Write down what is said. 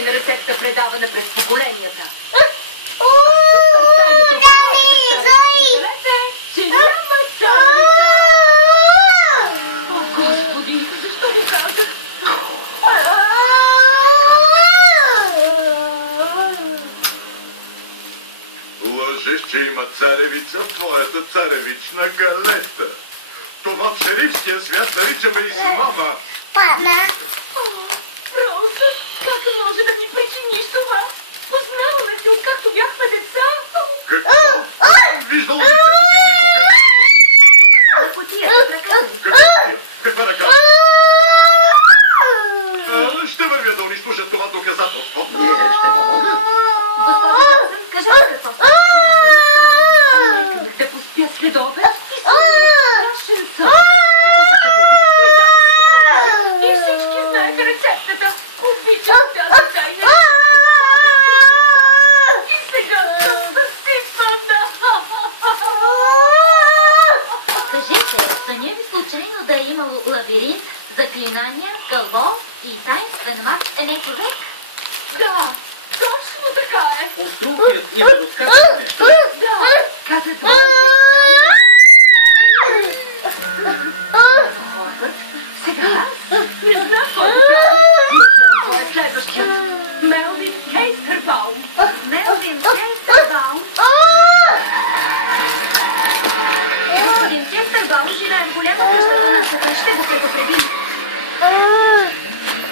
Нейна рецепта предавана през поколенията. Че няма царевица! О, Господи, защо го казах? Лъжеш, че има царевица в твоята царевична галета. Това в шерифския свят наричаме измама. Пана! Роза, как може да ми причиниш това? Познаваме те, откакто бяхме деца. Какво? Виждала ли се На кутията, ръката ми. Каква ръка? Ще вървя да унищожа това доказателство. Ще помогна. Госпожо Дълзън, кажете какво става. Да поспя след обед и страшен сън. И всички знаете рецептата. Обичам тази тайна. И сега съм съсипана. Кажете, в съня ви случайно да е имало лабиринт, заклинания, кълбо и таинствен маг е не човек? Да, точно така е. От другият има разказване. Да, каза това.